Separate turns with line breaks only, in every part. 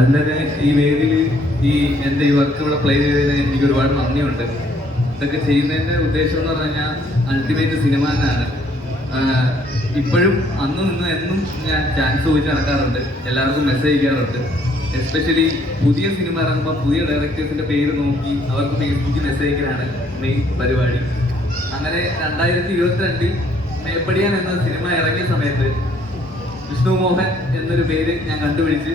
തന്നെ ഈ വേദിയിൽ ഈ എന്റെ ഈ വർക്ക് ഇവിടെ പ്ലേ ചെയ്തതിന് എനിക്ക് ഒരുപാട് നന്ദിയുണ്ട്. ഇതൊക്കെ ചെയ്യുന്നതിന്റെ ഉദ്ദേശം എന്ന് പറഞ്ഞു കഴിഞ്ഞാൽ അൾട്ടിമേറ്റ് സിനിമ തന്നെയാണ് ഇപ്പോഴും അന്നും ഇന്നും എന്നും ഞാൻ ചാൻസ് ചോദിച്ച് നടക്കാറുണ്ട്. എല്ലാവർക്കും മെസ്സേജ് അയക്കാറുണ്ട്. എസ്പെഷ്യലി പുതിയ സിനിമ ഇറങ്ങുമ്പോൾ പുതിയ ഡയറക്ടേഴ്സിന്റെ പേര് നോക്കി അവർക്ക് ഫേസ്ബുക്കിൽ മെസ്സേജ് അയക്കലാണ് മെയിൻ പരിപാടി. അങ്ങനെ രണ്ടായിരത്തി ഇരുപത്തിരണ്ടിൽ മേപ്പടിയാൻ എന്ന സിനിമ ഇറങ്ങിയ സമയത്ത് വിഷ്ണു മോഹൻ എന്നൊരു പേര് ഞാൻ കണ്ടുപിടിച്ച്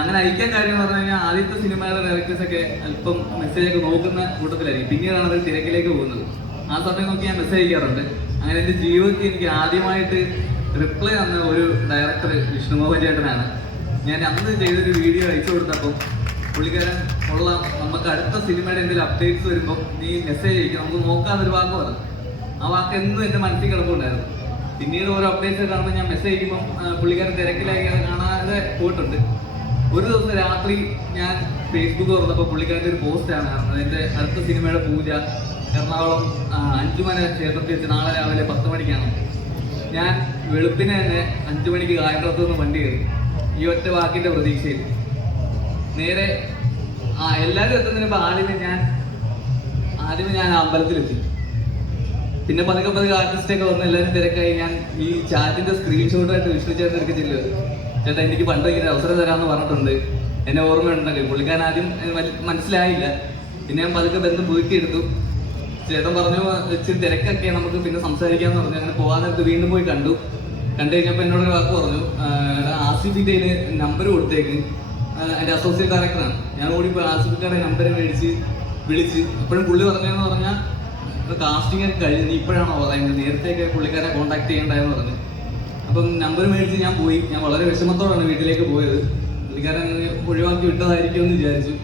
അങ്ങനെ അയക്കാൻ കാര്യം എന്ന് പറഞ്ഞു കഴിഞ്ഞാൽ ആദ്യത്തെ സിനിമയുടെ ഡയറക്ടേഴ്സ് ഒക്കെ അല്പം മെസ്സേജ് ഒക്കെ നോക്കുന്ന കൂട്ടത്തിലായിരിക്കും. പിന്നീടാണ് അത് തിരക്കിലേക്ക് പോകുന്നത്. ആ സമയം നോക്കി ഞാൻ മെസ്സേജ് അയക്കാറുണ്ട്. അങ്ങനെ എന്റെ ജീവിതത്തിൽ എനിക്ക് ആദ്യമായിട്ട് റിപ്ലൈ തന്ന ഒരു ഡയറക്ടർ വിഷ്ണു മോഹൻ ചേട്ടനാണ്. ഞാൻ അന്ന് ചെയ്തൊരു വീഡിയോ അയച്ചു കൊടുത്തപ്പോൾ പുള്ളിക്കാരൻ ഉള്ള നമുക്ക് അടുത്ത സിനിമയുടെ എന്തെങ്കിലും അപ്ഡേറ്റ്സ് വരുമ്പോൾ നീ മെസ്സേജ് അയക്കും നമുക്ക് നോക്കാന്നൊരു വാക്ക് പറഞ്ഞു. ആ വാക്ക് എന്നും എന്റെ മനസ്സിൽ കിടപ്പുണ്ടായിരുന്നു. പിന്നീട് ഓരോ അപ്ഡേറ്റ്സ് കാണുമ്പോൾ ഞാൻ മെസ്സേജ് അയക്കുമ്പോൾ പുള്ളിക്കാരൻ തിരക്കിലായി കാണാതെ പോയിട്ടുണ്ട്. ഒരു ദിവസം രാത്രി ഞാൻ ഫേസ്ബുക്ക് തുറന്നപ്പോൾ പുള്ളിക്കാരന്റെ ഒരു പോസ്റ്റാണ് കാണുന്നത് എന്റെ അടുത്ത സിനിമയുടെ പൂജ എറണാകുളം അഞ്ചുമന ക്ഷേത്രത്തിൽ വെച്ച് നാളെ രാവിലെ പത്ത് മണിക്കാണ്. ഞാൻ വെളുപ്പിന് തന്നെ അഞ്ചു മണിക്ക് കായംകുളത്ത് നിന്ന് വണ്ടി കയറി. ഈ ഒറ്റ വാക്കിന്റെ പ്രതീക്ഷയിൽ. നേരെ ആ എല്ലാവരും എത്തുന്നതിന് ഇപ്പോൾ ആദ്യമേ ഞാൻ ആദ്യമേ ഞാൻ അമ്പലത്തിലെത്തി. പിന്നെ പതുക്കെ പതുക്കെ ആർട്ടിസ്റ്റൊക്കെ വന്ന് എല്ലാവരും തിരക്കായി ഞാൻ ഈ ചാറ്റിന്റെ സ്ക്രീൻഷോട്ടായിട്ട് വിഷ്ണു ചേട്ടൻ ചേട്ടാ എനിക്ക് പണ്ട് ഇങ്ങനെ അവസരം തരാമെന്ന് പറഞ്ഞിട്ടുണ്ട്. എന്നെ ഓർമ്മയുണ്ടെങ്കിൽ പുള്ളിക്കാരൻ ആദ്യം മനസ്സിലായില്ല. പിന്നെ ഞാൻ പതുക്കെ ബന്ധം പുതുക്കിയെടുത്തു. ചേട്ടൻ പറഞ്ഞു ഇച്ചിരി തിരക്കൊക്കെ നമുക്ക് പിന്നെ സംസാരിക്കാന്ന് പറഞ്ഞു. അങ്ങനെ പോകാൻ വീണ്ടും പോയി കണ്ടു. കണ്ടു കഴിഞ്ഞപ്പോൾ എന്നോടൊരു വാക്ക് പറഞ്ഞു. ആസിഫിന്റെ നമ്പർ കൊടുത്തേക്ക്. എന്റെ അസോസിയേറ്റ് ഡയറക്ടറാണ് ഞാൻ ഓടിപ്പോയി ആസിഫിക്കയുടെ നമ്പർ മേടിച്ച് വിളിച്ച് അപ്പോഴും പുള്ളി പറഞ്ഞതെന്ന് പറഞ്ഞാൽ കാസ്റ്റിംഗ് ഒക്കെ കഴിഞ്ഞ് ഇപ്പോഴാണോ പറയുന്നത്? നേരത്തെയൊക്കെ പുള്ളിക്കാരെ കോൺടാക്ട് ചെയ്യണ്ടായെന്ന് പറഞ്ഞു. അപ്പം നമ്പർ മേടിച്ച് ഞാൻ പോയി. ഞാൻ വളരെ വിഷമത്തോടാണ് വീട്ടിലേക്ക് പോയത്. പുള്ളിക്കാരൻ ഒഴിവാക്കി വിട്ടതായിരിക്കും എന്ന് വിചാരിച്ചു.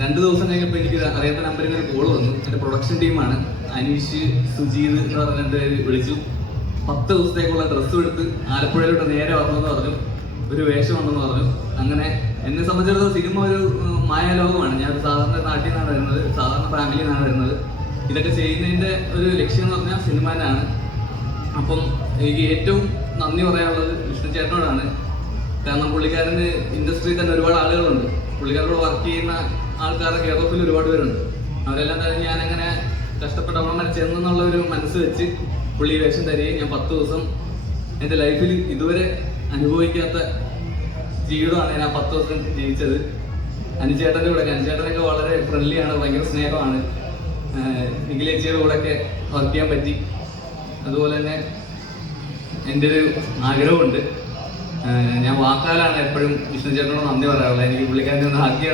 രണ്ട് ദിവസം കഴിഞ്ഞപ്പോൾ എനിക്ക് അറിയാത്ത നമ്പറിൽ ഒരു കോൾ വന്നു. എന്റെ പ്രൊഡക്ഷൻ ടീമാണ് അനീഷ് സുജീത് എന്ന് പറഞ്ഞ എന്റെ വിളിച്ചു. പത്ത് ദിവസത്തേക്കുള്ള ഡ്രസ്സും എടുത്ത് ആലപ്പുഴയിലോട്ട് നേരെ വരണമെന്ന് പറഞ്ഞു. ഒരു വേഷം ഉണ്ടെന്ന് പറഞ്ഞു. അങ്ങനെ എന്നെ സംബന്ധിച്ചിടത്തോളം സിനിമ ഒരു മായാലോകമാണ്. ഞാൻ സാധാരണ നാട്ടിൽ നിന്നാണ് വരുന്നത്. സാധാരണ ഫാമിലിയിൽ നിന്നാണ് വരുന്നത്. ഇതൊക്കെ ചെയ്യുന്നതിന്റെ ഒരു ലക്ഷ്യം എന്ന് പറഞ്ഞാൽ സിനിമയിലാണ് അപ്പം എനിക്ക് ഏറ്റവും നന്ദി പറയാനുള്ളത് വിഷ്ണു ചേട്ടനോടാണ്. കാരണം പുള്ളിക്കാരന് ഇൻഡസ്ട്രിയിൽ തന്നെ ഒരുപാട് ആളുകളുണ്ട്. പുള്ളിക്കാരോട് വർക്ക് ചെയ്യുന്ന ആൾക്കാരുടെ കേരളത്തിൽ ഒരുപാട് പേരുണ്ട്. അവരെല്ലാം തന്നെ ഞാൻ അങ്ങനെ കഷ്ടപ്പെട്ട അവിടെ വരെ ചെന്നുള്ള ഒരു മനസ്സ് വെച്ച് പുള്ളി വേഷം തരികയും ഞാൻ പത്ത് ദിവസം എന്റെ ലൈഫിൽ ഇതുവരെ അനുഭവിക്കാത്ത ജീവിതമാണ് ഞാൻ പത്ത് ദിവസം ജീവിച്ചത്. അനുചേട്ടന്റെ കൂടെ അനുചേട്ടനൊക്കെ വളരെ ഫ്രണ്ട്ലിയാണ് ഭയങ്കര സ്നേഹമാണ്. നിഖിലേച്ചിയുടെ കൂടെയൊക്കെ വർക്ക് ചെയ്യാൻ പറ്റി. അതുപോലെ തന്നെ എന്റെ ഒരു ആഗ്രഹമുണ്ട് ഞാൻ വാക്കാലാണ് എപ്പോഴും വിഷ്ണു ചേട്ടനോട് നന്ദി പറയാറുള്ളത്. എനിക്ക് പുള്ളിക്കാരനെ ഒന്ന് ഹഗ്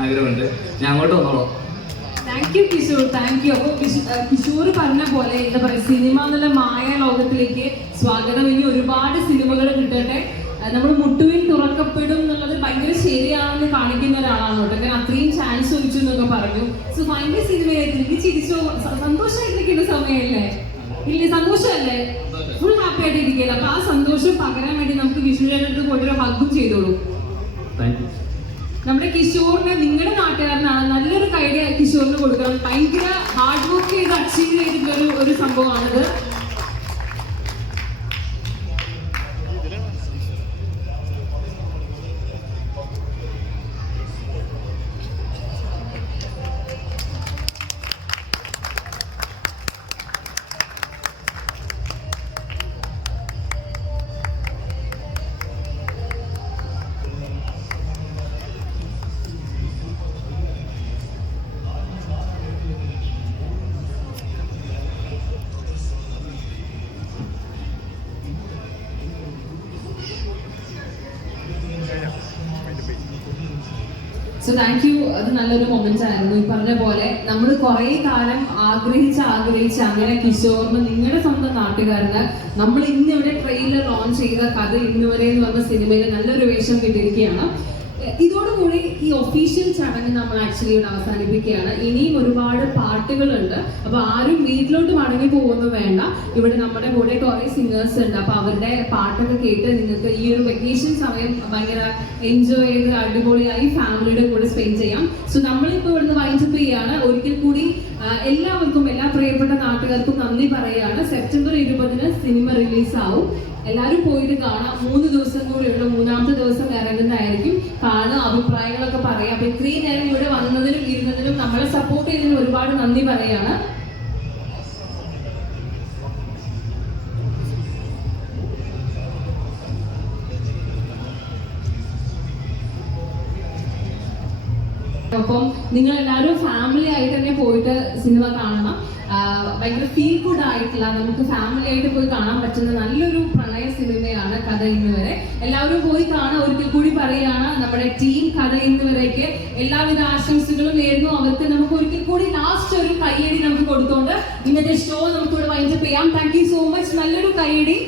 ആഗ്രഹമുണ്ട്. ഞാൻ അങ്ങോട്ട് വന്നോളാം.
Thank you Kishore. Thank you അപ്പോൾ കിഷോർ പറഞ്ഞ പോലെ എന്താ പറയുക സിനിമ എന്നുള്ള മായ ലോകത്തിലേക്ക് സ്വാഗതം. ഇനി ഒരുപാട് സിനിമകൾ കിട്ടട്ടെ. നമ്മൾ മുട്ടുവിൽ തുറക്കപ്പെടും എന്നുള്ളത് ഭയങ്കര ശരിയാണെന്ന് കാണിക്കുന്ന ഒരാളാണ് കേട്ടോ. ഞാൻ അത്രയും ചാൻസ് ചോദിച്ചു എന്നൊക്കെ പറഞ്ഞു. സോ ഭയങ്കര സിനിമയായിരുന്നു എനിക്ക് ചിരിച്ചോ സന്തോഷമായിട്ടിരിക്കുന്ന സമയമല്ലേ? ഇല്ലേ സന്തോഷമല്ലേ? ഫുൾ ഹാപ്പി ആയിട്ട് ഇരിക്കുന്നത് അപ്പൊ ആ സന്തോഷം പകരാൻ വേണ്ടി നമുക്ക് വിഷ്ണു ചേട്ടൻ കൊണ്ടൊരു ഹഗ്ഗും ചെയ്തോളൂ. നമ്മുടെ കിഷോറിന് നിങ്ങളുടെ നാട്ടുകാരനാണ്. നല്ലൊരു കൈഡ് കിഷോറിന് കൊടുക്കണം. ഭയങ്കര ഹാർഡ് വർക്ക് ചെയ്ത് അച്ചീവ് ചെയ്തിട്ടുള്ള ഒരു ഒരു സംഭവമാണിത്. സോ താങ്ക് യു അത് നല്ലൊരു മൊമെന്റ് ആയിരുന്നു. ഈ പറഞ്ഞ പോലെ നമ്മൾ കുറെ കാലം ആഗ്രഹിച്ച് ആഗ്രഹിച്ച് അങ്ങനെ കിഷോറിന് നിങ്ങളുടെ സ്വന്തം നാട്ടുകാരന് നമ്മൾ ഇന്നിവിടെ ട്രെയിലർ ലോഞ്ച് ചെയ്ത കഥ ഇന്നുവരെ എന്ന് പറഞ്ഞ സിനിമയിൽ നല്ലൊരു വേഷം കിട്ടിയിരിക്കുകയാണ്. ഇതോടുകൂടി ഈ ഒഫീഷ്യൽ ചടങ്ങ് നമ്മൾ ആക്ച്വലി ഇവിടെ അവസാനിപ്പിക്കുകയാണ്. ഇനിയും ഒരുപാട് പാട്ടുകളുണ്ട്. അപ്പൊ ആരും വീട്ടിലോട്ട് മടങ്ങി പോകുന്നു വേണ്ട. ഇവിടെ നമ്മുടെ കൂടെ കുറെ സിംഗേഴ്സ് ഉണ്ട്. അപ്പൊ അവരുടെ പാട്ടൊക്കെ കേട്ട് നിങ്ങൾക്ക് ഈ ഒരു വെക്കേഷൻ സമയം ഭയങ്കര എൻജോയ് ചെയ്ത് അടിപൊളിയായി ഫാമിലിയുടെ കൂടെ സ്പെൻഡ് ചെയ്യാം. സോ നമ്മളിപ്പോൾ ഇവിടുന്ന് വൈൻഡപ്പ് ചെയ്യാണ്. ഒരിക്കൽ കൂടി എല്ലാവർക്കും എല്ലാ പ്രിയപ്പെട്ട നാട്ടുകാർക്കും നന്ദി പറയുകയാണ്. സെപ്റ്റംബർ ഇരുപതിന് സിനിമ റിലീസ് ആവും. എല്ലാവരും പോയിട്ട് കാണാം. മൂന്ന് ദിവസം കൂടിയുള്ള മൂന്നാമത്തെ ദിവസം ഇറങ്ങുന്നതായിരിക്കും. കാണുക അഭിപ്രായങ്ങളൊക്കെ പറയാം അപ്പൊ ഇത്രയും നേരം ഇവിടെ വന്നതിനും ഇരുന്നതിനും നമ്മളെ സപ്പോർട്ട് ചെയ്തതിനും ഒരുപാട് നന്ദി പറയാണ് അപ്പം നിങ്ങൾ എല്ലാവരും ഫാമിലി ആയിട്ട് തന്നെ പോയിട്ട് സിനിമ കാണണം. ഭയങ്കര ഫീൽ ഗുഡ് ആയിട്ടുള്ള നമുക്ക് ഫാമിലി ആയിട്ട് പോയി കാണാൻ പറ്റുന്ന നല്ലൊരു പ്രണയ സിനിമയാണ് കഥ ഇന്ന് വരെ. എല്ലാവരും പോയി കാണാൻ ഒരിക്കൽ കൂടി പറയുകയാണ് നമ്മുടെ ടീം കഥ ഇന്ന് വരേക്ക്. എല്ലാവിധ ആശംസകളും നേരുന്നു. അവർക്ക് നമുക്ക് ഒരിക്കൽ കൂടി ലാസ്റ്റ് ഒരു കൈയടി നമുക്ക് കൊടുത്തോണ്ട് ഇന്നത്തെ ഷോ നമുക്ക് ഇവിടെ വൈൻഡപ്പ് ചെയ്യാം. താങ്ക് യു സോ മച്ച് നല്ലൊരു കയ്യടി.